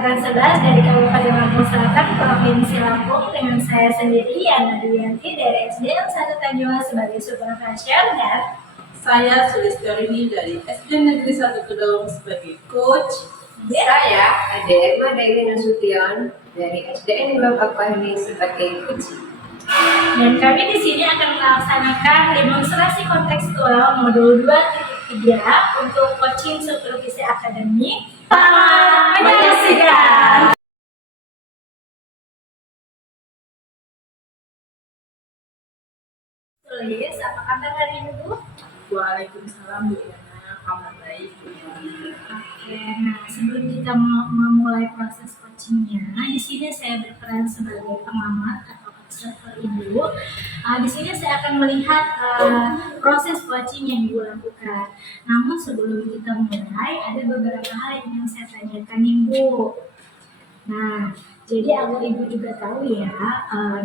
Angkatan 11 dari Kabupaten Lampung Selatan, Provinsi Lampung, dengan saya sendiri, Yana Duyanti dari SDN 1 Tanjungan sebagai supervisor, dan saya Sulistiarini dari SD Negeri 1 Kedawang sebagai coach. Saya Ade Emma Dewi Nasution dari SDN Blok Akpahini sebagai coach. Dan kami di sini akan melaksanakan demonstrasi kontekstual modul 2.3 untuk coaching supervisi akademik. Selamat menyaksikan. Tulis, apa kabar hari ini, Bu? Waalaikumsalam, Bu Yana. Kabar baik, Bu Yana. Oke, nah sebelum kita memulai proses coachingnya, di sini saya berperan sebagai pengamat atau observer Ibu. Di sini saya akan melihat proses coaching yang Ibu lakukan. Namun sebelum kita mulai, ada beberapa hal yang ingin saya tanyakan Ibu. Nah, jadi agar Ibu juga tahu ya,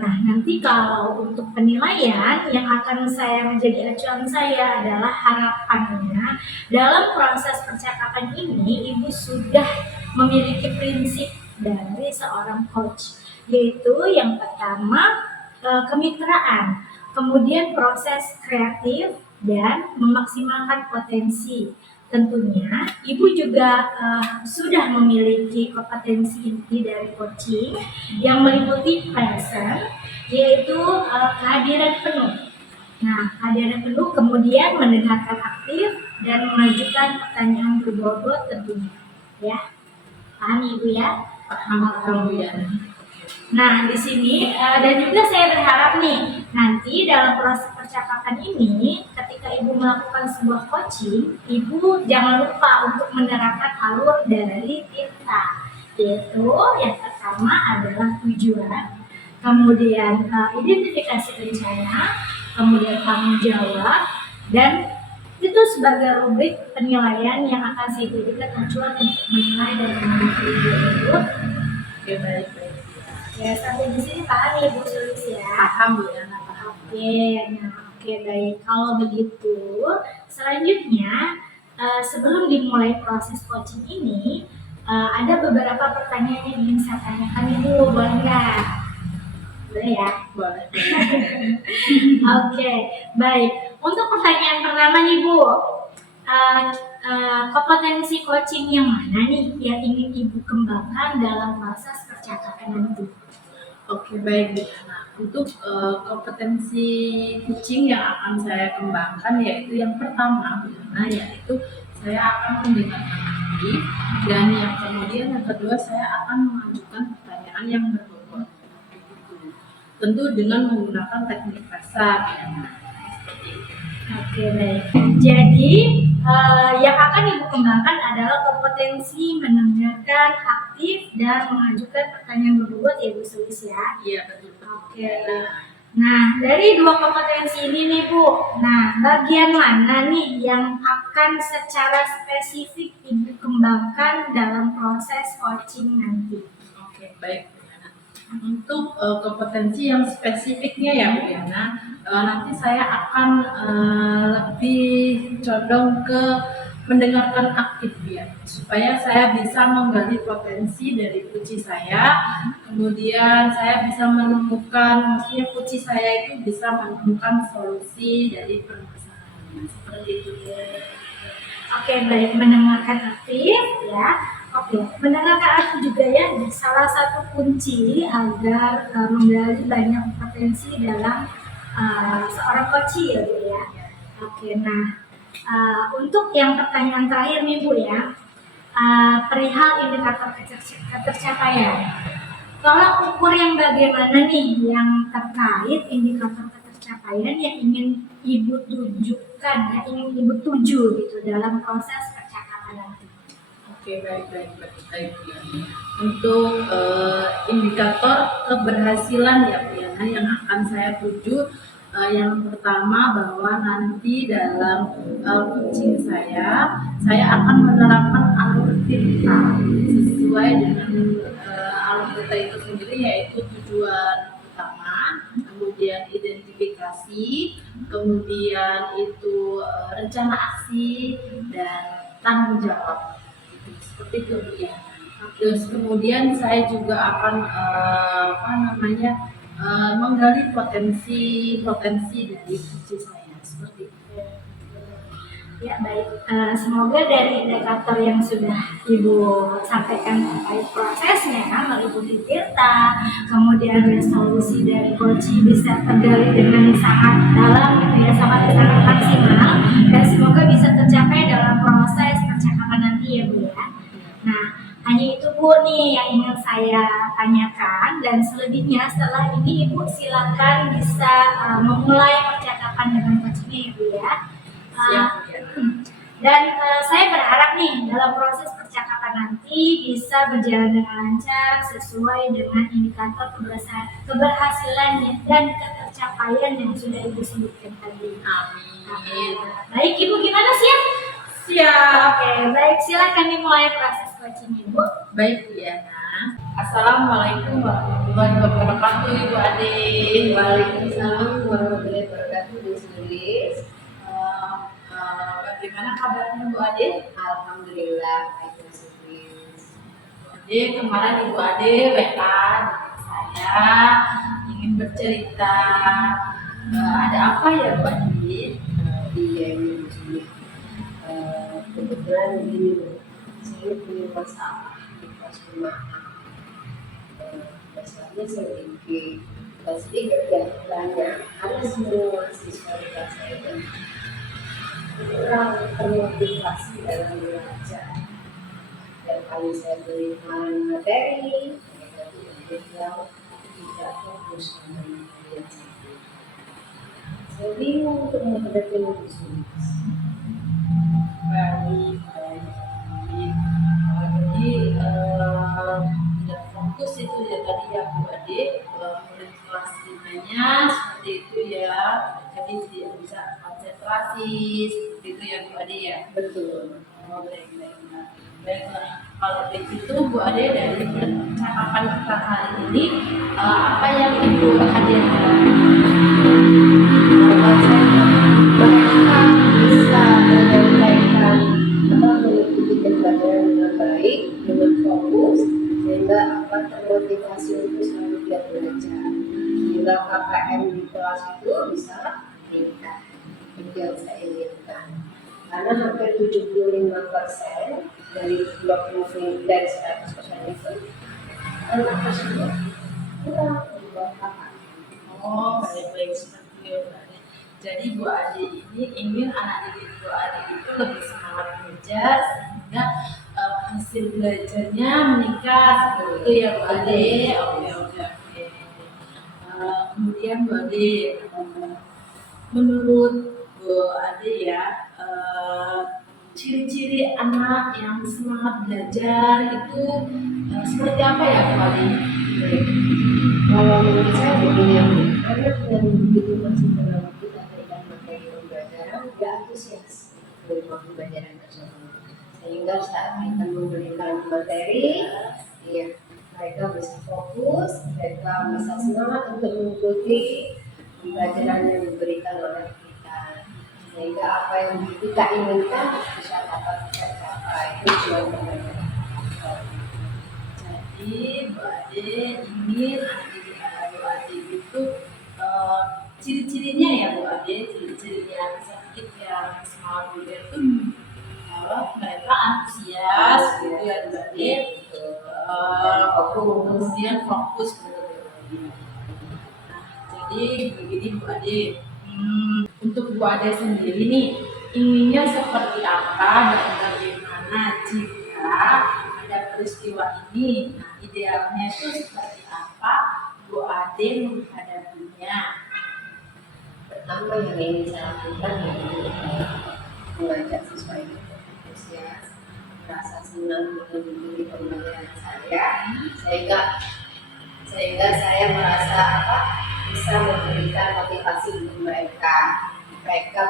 nah nanti kalau untuk penilaian yang akan saya menjadi acuan saya adalah harapannya dalam proses percakapan ini Ibu sudah memiliki prinsip dari seorang coach, yaitu yang pertama kemitraan, kemudian proses kreatif dan memaksimalkan potensi. Tentunya Ibu juga sudah memiliki kompetensi inti dari coaching yang meliputi present, yaitu kehadiran penuh. Nah, kehadiran penuh kemudian mendengarkan aktif dan mengajukan pertanyaan berbobot tentunya. Ya, paham Ibu ya? Paham, Bu Yana. Nah, di sini dan juga saya berharap nih nanti dalam proses percakapan ini ketika Ibu melakukan sebuah coaching, Ibu jangan lupa untuk menerapkan alur dari kita, yaitu yang pertama adalah tujuan, kemudian identifikasi rencana, kemudian tanggung jawab, dan itu sebagai rubrik penilaian yang akan saya jadikan acuan untuk menilai dan menilai Ibu. Oke, baik. Ya, sampai di sini paham ya Bu Sulis ya? Paham, Bu Yana. Oke, baik. Kalau begitu, selanjutnya sebelum dimulai proses coaching ini, ada beberapa pertanyaan yang ingin saya tanyakan Ibu, boleh nggak? Boleh ya? Boleh. Oke, baik. Untuk pertanyaan pertama nih Bu, kompetensi coaching yang mana nih yang ingin Ibu kembangkan dalam proses percakapan nanti? Oke, baik, Bu Yana. Untuk kompetensi coaching yang akan saya kembangkan yaitu yang pertama, Bu Yana, yaitu saya akan mendengarkan aktif, dan yang kemudian yang kedua saya akan mengajukan pertanyaan yang berbobot. Begitu. Tentu dengan menggunakan teknik pasar, Bu Yana. Seperti itu. Oke, baik. Jadi yang akan Ibu kembangkan adalah kompetensi mendengarkan aktif dan mengajukan pertanyaan berbobot ya Bu Sulis ya. Iya, betul. Oke. Nah, dari dua kompetensi ini nih Bu, nah bagian mana nih yang akan secara spesifik Ibu kembangkan dalam proses coaching nanti? Oke, baik, Bu Yana. Untuk kompetensi yang spesifiknya ya, Bu Yana, nanti saya akan lebih condong ke mendengarkan aktif ya, supaya saya bisa menggali potensi dari coach saya, kemudian saya bisa menemukan, maksudnya coach saya itu bisa menemukan solusi dari permasalahan seperti itu. Oke, baik, mendengarkan aktif ya. Oke, mendengarkan aktif juga ya salah satu kunci agar menggali banyak potensi dalam seorang coach ya Bu ya. Oke, nah untuk yang pertanyaan terakhir nih Bu ya, perihal indikator ketercapaian. Tolak ukur yang bagaimana nih yang terkait indikator ketercapaian yang ingin Ibu tunjukkan, ya, ingin Ibu tuju gitu dalam proses percakapan nanti. Oke, baik. Untuk indikator keberhasilan ya, Bu Yana, yang akan saya tuju, yang pertama bahwa nanti dalam coaching saya akan menerapkan alur TITA sesuai dengan alur TITA itu sendiri, yaitu tujuan utama, kemudian identifikasi, kemudian itu rencana aksi, dan tanggung jawab. Seperti itu Bu ya. Terus kemudian saya juga akan menggali potensi dari cucu saya seperti itu. Ya baik, semoga dari indikator yang sudah Ibu sampaikan terkait prosesnya, meliputi Tirta, kemudian resolusi dari Koci bisa tergali dengan sangat dalam gitu ya, sangat maksimal, dan semoga bisa tercapai dalam proses percakapan nanti ya Bu ya. Nah, hanya itu Bu nih yang ingin saya tanyakan, dan selebihnya setelah ini Ibu silakan bisa memulai percakapan dengan Kocinya ya Bu ya. Dan saya berharap nih dalam proses percakapan nanti bisa berjalan dengan lancar sesuai dengan indikator keberhasilan dan ketercapaian yang sudah Ibu sebutkan tadi. Amin. Baik Ibu, gimana siap? Siap. Oke, baik, silakan dimulai proses coaching Ibu. Baik Bu Yana. Assalamualaikum warahmatullahi wabarakatuh Ibu Ade. Waalaikumsalam warahmatullahi wabarakatuh. Tulis. Bagaimana kabarnya Bu Ade? Alhamdulillah baik Mas Tulis. Ade, kemarin Ibu Ade WA saya ingin bercerita. Ada apa ya Bu Ade? Iya ini begini. Kebetulan begini Bu, saya punya masalah di kelas rumah. Masalahnya sedikit, ya banyak. Ada semua siswa di kelas saya yang kurang termotivasi dalam belajar. Dan kalau saya berikan materi, mereka tidak fokus dengan belajar. Saya bingung untuk menghadapi ini. Baik. Jadi tidak fokus itu ya tadi ya Bu Ade, mulai kelas 5-nya seperti itu ya, jadi tidak bisa konsentrasi seperti itu ya Bu Ade ya. Betul. Oh, baiklah. Kalau begitu Bu Ade, dari percakapan kita hari ini, apa yang Ibu hadirkan? Mereka bisa menyampaikan atau mengikuti pembelajaran dengan baik, dengan fokus, sehingga akan termotivasi untuk selalu giat belajar. Sehingga KKM di kelas itu bisa meningkat. Itu yang saya inginkan. Karena hampir 75% dari 100% itu anak tersebut kurang membuat KKM. Oh, baik-baik seperti itu. Jadi Bu Ade ini ingin anak didik Bu Ade itu lebih semangat belajar sehingga hasil belajarnya meningkat seperti itu ya Bu Ade. Oke. Kemudian Bu Ade, menurut Bu Ade ya, ciri-ciri anak yang semangat belajar itu seperti apa ya Bu Ade? Kalau menurut saya begini ya, anak yang begitu masih dalam kita berikan materi pembelajaran tidak antusias dengan pembelajaran tersebut, sehingga saat kita memberikan materi, ya mereka bisa fokus, mereka bisa semangat untuk mengikuti pembelajaran yang diberikan oleh kita, sehingga apa yang kita inginkan bisa dapat tercapai tujuan pembelajaran. Jadi Bu Ade ingin Bu Ade itu ciri-cirinya ya Bu Ade, ciri-cirinya sakit yang semangat belajar itu kalau mereka antusias gitu ya Bu Ade, kemudian fokus gitu. Nah, jadi begini Bu Ade, untuk Bu Ade sendiri nih inginnya seperti apa dan bagaimana jika ada peristiwa ini? Nah, idealnya itu seperti apa Bu Ade menghadapinya? Pertama yang ingin saya lakukan adalah mengajak siswa itu antusias, merasa senang mengikuti pembelajaran saya, sehingga saya merasa bisa memberikan motivasi untuk mereka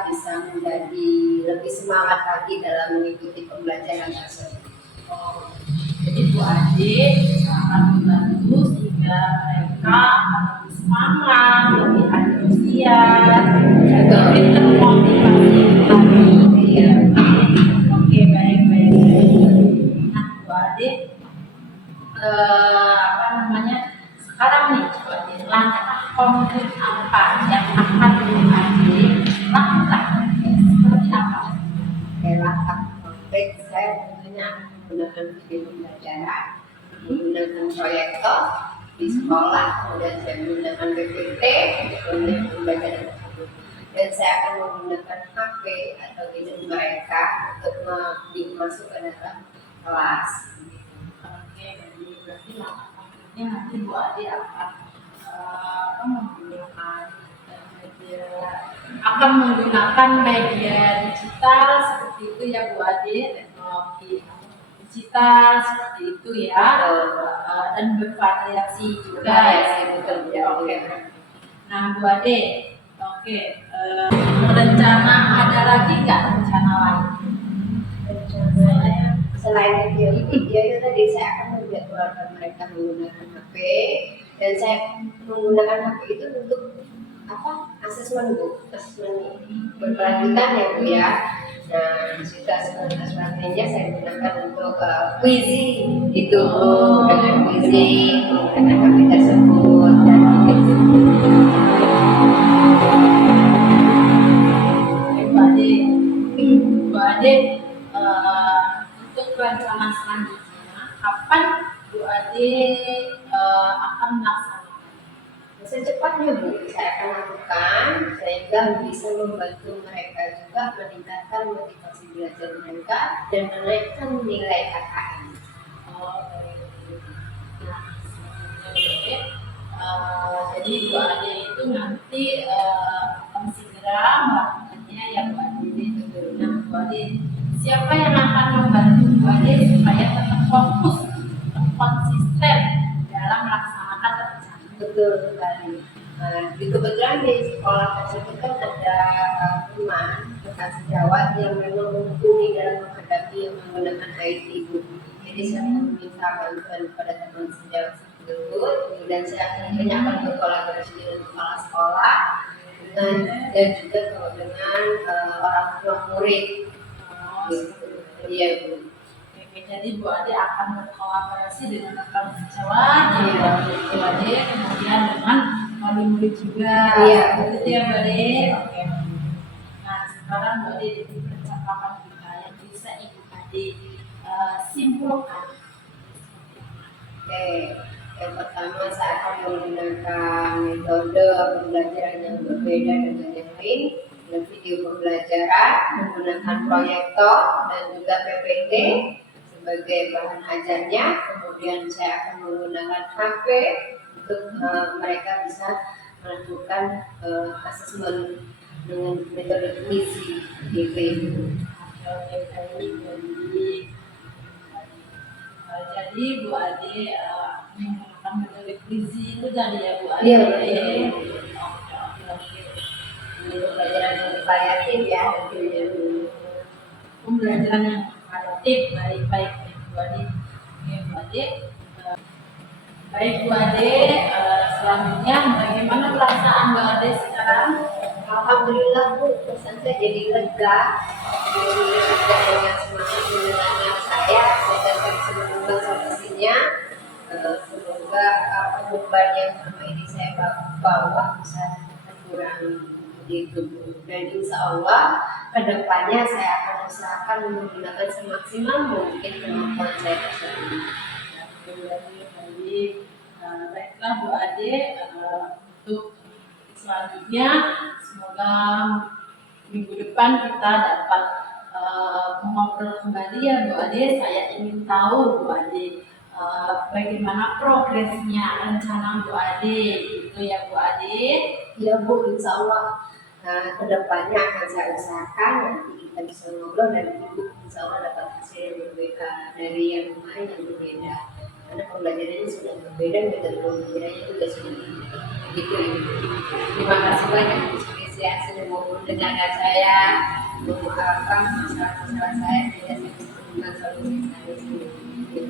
bisa menjadi lebih semangat lagi dalam mengikuti pembelajaran tersebut. Jadi Bu Ade akan membantu sehingga mereka lebih semangat, lebih antusias, lebih termotivasi lagi. Ya. Oke, baik. Nah Bu Ade, apa namanya, sekarang nih coba langkah konkret apa yang akan Bu Ade lakukan, seperti apa? Langkah konkret saya tentunya menggunakan video pembelajaran, menggunakan proyektor di sekolah, kemudian saya menggunakan PPT untuk pembelajaran tersebut, dan saya akan menggunakan HP atau gadget mereka untuk masuk ke dalam kelas. Oke, jadi berarti langkah konkretnya nanti Bu Ade akan menggunakan media digital seperti itu ya Bu Ade, teknologi digital seperti itu ya, dan bervariasi juga ya. Betul. Oke. Nah Bu Ade, oke, rencana ada lagi nggak rencana lain? Selain video itu tadi saya akan menjadwalkan mereka menggunakan HP, dan saya menggunakan HP itu untuk asesmen berkelanjutan ya Bu ya. Nah, situ asesmennya saya gunakan untuk quizzing itu Bu, dengan quizzing menggunakan HP tersebut dan Bu Ade, untuk rencana selanjutnya kapan Bu Ade akan melaksanakan? secepatnya Bu, saya akan lakukan sehingga bisa membantu mereka juga meningkatkan motivasi belajar mereka dan menaikkan nilai KKM. Jadi Bu Ade itu nanti akan segera melakukannya ya Bu Ade. Nah Bu Ade, siapa yang akan membantu Bu Ade supaya tetap fokus, tetap konsisten dalam melaksanakan rencana? Betul sekali. Kebetulan di sekolah tersebut kan ada teman bekas sejawat yang memang mumpuni dalam menghadapi menggunakan IT Bu. Jadi saya meminta bantuan kepada teman sejawat tersebut, dan saya akan berkolaborasi dengan kepala sekolah dan juga dengan orang tua murid. Iya Bu. Jadi Bu Ade akan berkolaborasi dengan rekan sejawat, Bu Ade kemudian dengan murid juga. Iya. Begitu ya Bu Ade. Oke. Nah sekarang Bu Ade di percakapan kita yang bisa Ibu Ade simpulkan. Oke, yang pertama saya akan menggunakan metode pembelajaran yang berbeda dengan yang lain, dengan video pembelajaran, menggunakan proyektor dan juga PPT sebagai bahan ajarnya. Kemudian saya akan menggunakan HP untuk mereka bisa melakukan asesmen dengan metode misi gitu. Jadi Bu Ade menggunakan metode quizy itu tadi ya Bu Ade. Iya. Oke. Pembelajaran yang variatif ya. Pembelajaran yang variatif, baik Bu Ade. Oke Bu Ade. Baik Bu Ade, selanjutnya bagaimana perasaan Bu Ade sekarang? Alhamdulillah Bu, pesan saya jadi lega. Jadi lega dengan semangat mendengarnya saya dan bisa menemukan solusinya. Semoga beban yang selama ini saya bawa bisa berkurang gitu Bu. Dan insya Allah kedepannya saya akan usahakan menggunakan semaksimal mungkin kemampuan saya tersebut. Baiklah Bu Ade, untuk selanjutnya semoga minggu depan kita dapat mengobrol kembali ya Bu Ade. Saya ingin tahu Bu Ade bagaimana progresnya rencana Bu Ade gitu ya Bu Ade. Ya Bu, insya Allah kedepannya akan saya usahakan nanti kita bisa ngobrol dan Ibu insya Allah dapat hasil yang berbeda dari yang lain yang berbeda. Karena pembelajarannya sudah berbeda, metode pembelajarannya juga sudah berbeda. Begitu Ibu. Terima kasih banyak Bu Sulisya sudah mau mendengarkan saya, memaafkan masalah-masalah saya sehingga saya bisa menemukan solusi saya sendiri.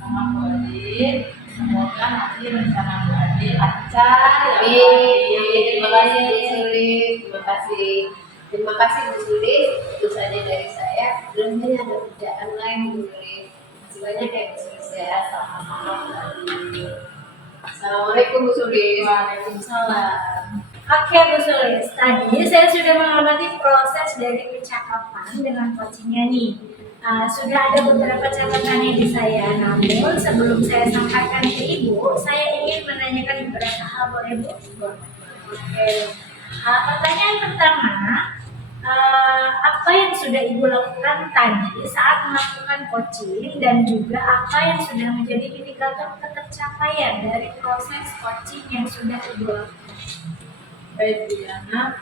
Sama Bu Ade, semoga nanti rencana Bu Ade lancar ya Bu Ade. Terima kasih Bu Sulis, terima kasih Bu Sulis. Itu saja dari saya. Belum ada kerjaan lain Bu Sulis. Masih banyak ya Bu Sulis. sehat, sama-sama tadi. Assalamualaikum Bu Sulis. Waalaikumsalam. Oke Bu Sulis, tadi saya sudah mengamati proses dari percakapan dengan coachingnya nih. Sudah ada beberapa catatannya di saya, namun sebelum saya sampaikan ke Ibu, saya ingin menanyakan beberapa hal, boleh Bu? Oke. Pertanyaan pertama, apa yang sudah Ibu lakukan tadi saat melakukan coaching dan juga apa yang sudah menjadi indikator ketercapaian dari proses coaching yang sudah Ibu lakukan? Baik Bu Yana,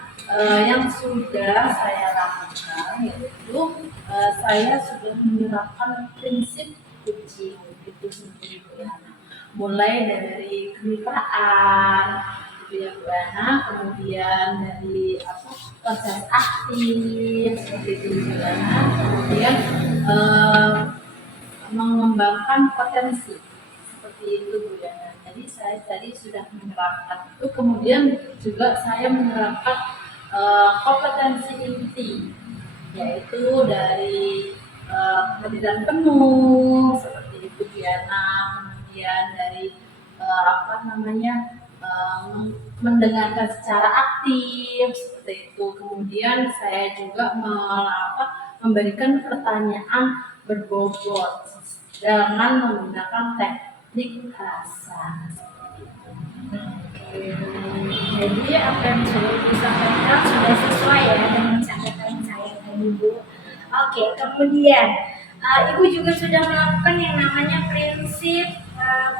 yang sudah saya lakukan yaitu saya sudah menerapkan prinsip coaching itu sendiri Bu Yana. Mulai dari kemitraan, gitu ya Bu Yana, kemudian dari proses aktif seperti itu Bu Yana, kemudian mengembangkan potensi seperti itu Bu Yana. Jadi saya tadi sudah menerapkan itu, kemudian juga saya menerapkan kompetensi inti, yaitu dari kehadiran penuh seperti itu Bu Yana, kemudian dari mendengarkan secara aktif seperti itu, kemudian saya juga memberikan pertanyaan berbobot dengan menggunakan teknik rasa. Jadi apa yang sudah disampaikan sudah sesuai ya dengan catatan saya tadi Bu. Oke, kemudian Ibu juga sudah melakukan yang namanya prinsip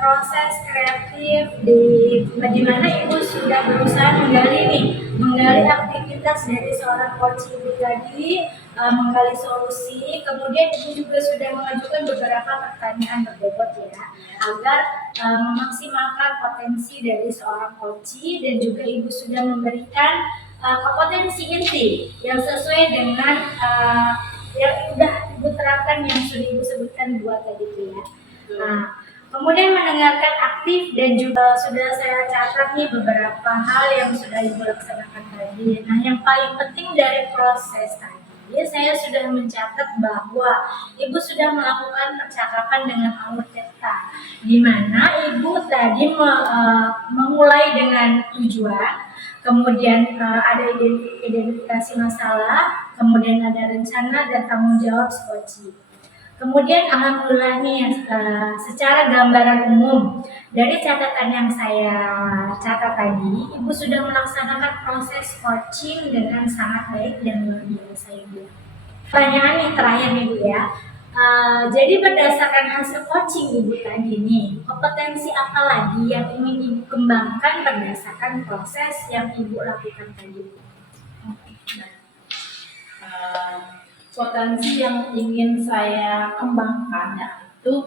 proses kreatif di mana Ibu sudah berusaha menggali aktivitas dari seorang coach Ibu tadi, menggali solusi, kemudian Ibu juga sudah mengajukan beberapa pertanyaan berbobot ya, agar memaksimalkan potensi dari seorang coach, dan juga Ibu sudah memberikan kompetensi inti yang sesuai dengan yang sudah Ibu terapkan, yang sudah Ibu sebutkan dua tadi itu ya. Nah, kemudian mendengarkan aktif, dan juga sudah saya catat nih beberapa hal yang sudah Ibu laksanakan tadi. Nah, yang paling penting dari proses tadi, saya sudah mencatat bahwa Ibu sudah melakukan percakapan dengan alur theta, di mana Ibu tadi memulai dengan tujuan, kemudian ada identifikasi masalah, kemudian ada rencana dan tanggung jawab coaching. Kemudian alhamdulillah nih secara gambaran umum dari catatan yang saya catat tadi, Ibu sudah melaksanakan proses coaching dengan sangat baik dan luar biasa Ibu. Pertanyaan yang terakhir nih Bu ya. Jadi berdasarkan hasil coaching Ibu tadi nih, kompetensi apa lagi yang ingin Ibu kembangkan berdasarkan proses yang Ibu lakukan tadi? Potensi yang ingin saya kembangkan yaitu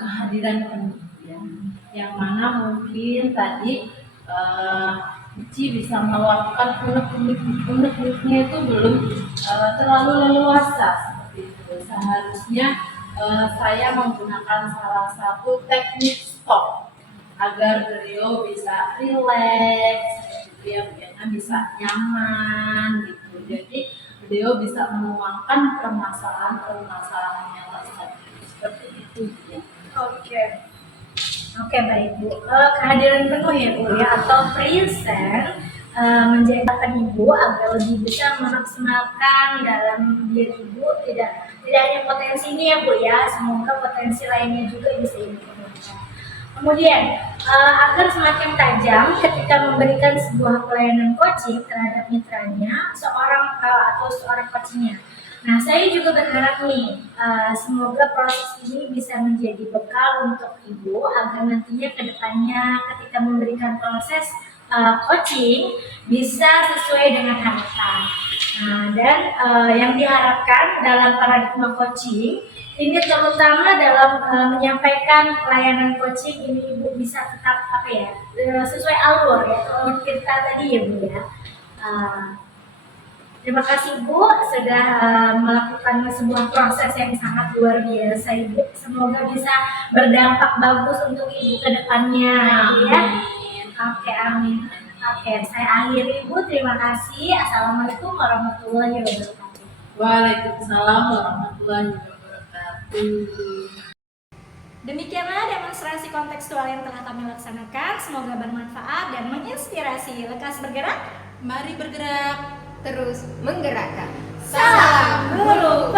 kehadiran penuh ya. Yang mana mungkin tadi Uci bisa meluapkan unek-uneknya itu belum terlalu leluasa seperti itu. Seharusnya saya menggunakan salah satu teknik stop agar beliau bisa rileks, dia bisa nyaman gitu. Jadi beliau bisa menuangkan permasalahan yang lain seperti itu ya. Oke baik Bu. Kehadiran penuh ya Bu ya, atau present menjadi Ibu agar lebih bisa memaksimalkan dalam diri Ibu, tidak hanya potensinya ya Bu ya, semoga potensi lainnya juga bisa Ibu kembangkan. Kemudian agar semakin tajam ketika memberikan sebuah pelayanan coaching terhadap mitranya, seorang coachnya. Nah, saya juga berharap nih, semoga proses ini bisa menjadi bekal untuk Ibu agar nantinya ke depannya ketika memberikan proses coaching bisa sesuai dengan harapan. Nah, dan yang diharapkan dalam paradigma coaching ini terutama dalam menyampaikan pelayanan coaching ini Ibu bisa tetap sesuai alur ya, alur kita tadi ya Bu ya. Terima kasih Bu sudah melakukan sebuah proses yang sangat luar biasa Ibu. Semoga bisa berdampak bagus untuk Ibu ke depannya ya. Oke, amin. Oke, saya akhiri Bu. Terima kasih. Assalamualaikum warahmatullahi wabarakatuh. Waalaikumsalam warahmatullahi wabarakatuh. Demikianlah demonstrasi kontekstual yang telah kami laksanakan. Semoga bermanfaat dan menginspirasi. Lekas bergerak. Mari bergerak. Terus menggerakkan. Salam guru